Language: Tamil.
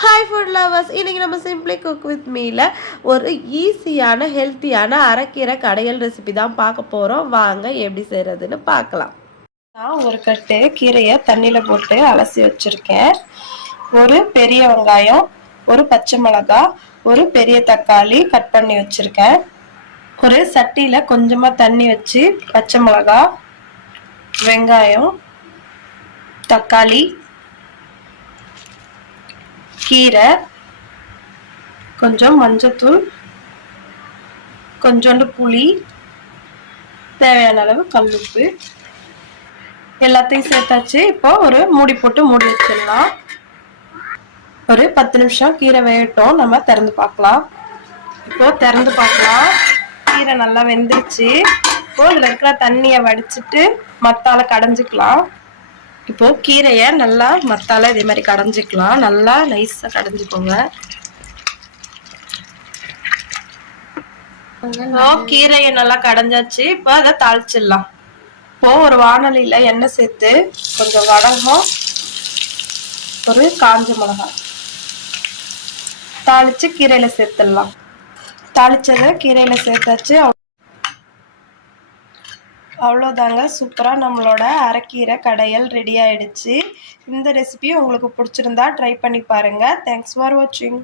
ஹாய் ஃபுட் லவர்ஸ் இன்றைக்கி நம்ம சிம்பிளி குக் வித் மீல ஒரு ஈஸியான ஹெல்த்தியான அரைக்கீரை கடையல் ரெசிபி தான் பார்க்க போகிறோம் வாங்க எப்படி செய்கிறதுன்னு பார்க்கலாம். நான் ஒரு கட்டு கீரையை தண்ணியில் போட்டு அலசி வச்சுருக்கேன். ஒரு பெரிய வெங்காயம் ஒரு பச்சை மிளகா ஒரு பெரிய தக்காளி கட் பண்ணி வச்சுருக்கேன். ஒரு சட்டியில் கொஞ்சமாக தண்ணி வச்சு பச்சை மிளகா வெங்காயம் தக்காளி கீரை கொஞ்சம் மஞ்சத்தூள் கொஞ்சோண்டு புளி தேவையான அளவு கல்லுப்பு. எல்லாத்தையும் சேர்த்தாச்சு. இப்போ ஒரு மூடி போட்டு மூடி வச்சிடலாம். ஒரு பத்து நிமிஷம் கீரை வேகட்டும். நம்ம திறந்து பார்க்கலாம். இப்போ திறந்து பார்க்கலாம். கீரை நல்லா வெந்துருச்சு. இப்போ இதில் இருக்கிற தண்ணியை வடிச்சிட்டு மத்தால கடைஞ்சிக்கலாம். இப்போ கீரையை நல்லா மத்தால இதே மாதிரி கடைஞ்சிக்கலாம் நல்லா நைஸாக கடைஞ்சிக்கோங்க. கீரையை நல்லா கடைஞ்சாச்சு. இப்போ அதை தாளிச்சிடலாம். இப்போ ஒரு வானொலியில் எண்ணெய் சேர்த்து கொஞ்சம் வடகம் ஒரு காஞ்ச மிளகாய் தாளிச்சு கீரையில் சேர்த்துடலாம். தாளிச்சதை கீரையில் சேர்த்தாச்சு. அவ்வளோதாங்க. சூப்பராக நம்மளோட அரைக்கீரை கடையல் ரெடி ஆகிடுச்சு இந்த ரெசிபி உங்களுக்கு பிடிச்சிருந்தா ட்ரை பண்ணி பாருங்கள் தேங்க்ஸ் ஃபார் வாட்சிங்